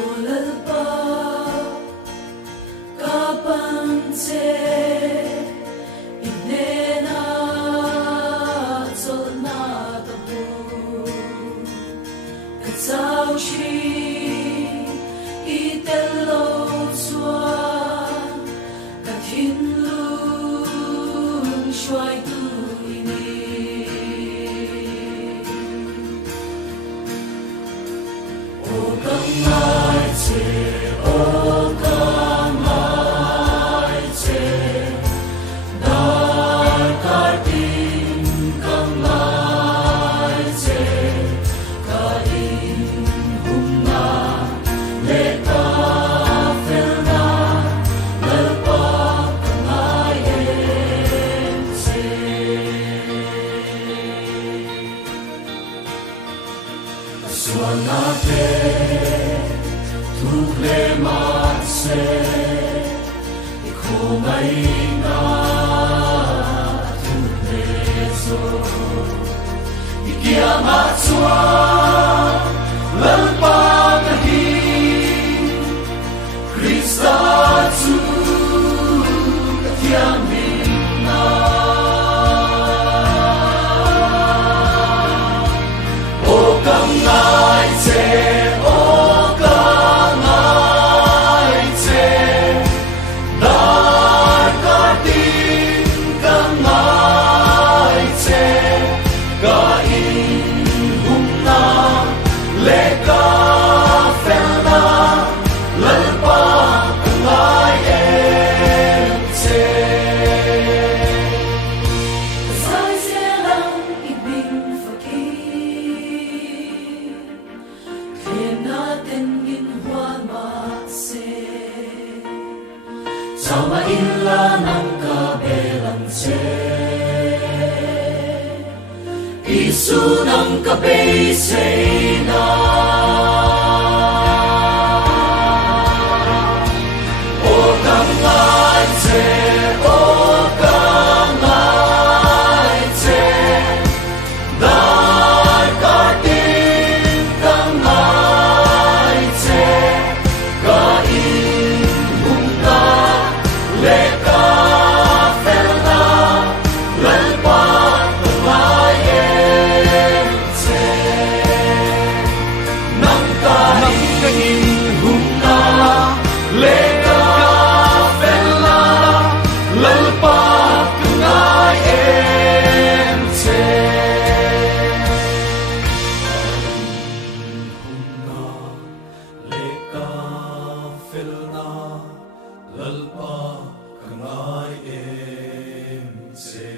Olapa kapanse inena zolna tabu katsau shi itelo swa kathin lung shuai tu ini o kamai che o kamai che dar katin kamai che kain humna le ka felna lalpa kamai che Suanate tukle matse ikomai na tukle so ikia matsua lalpa kahi Krista tu katiang minna o kamai che o kamai che dar katin kamai che kain humna le ka felna lalpa kamai che sai se lang ibing fakir natin ginhuama se sama illa ng kabelang se isu ng kabay na o kamay se o kamay se dar katin kamay che kain humna le ka felna lalpa kamay che nang kain humna le ka felna lalpa kamay che leka felna lalpa kangai em se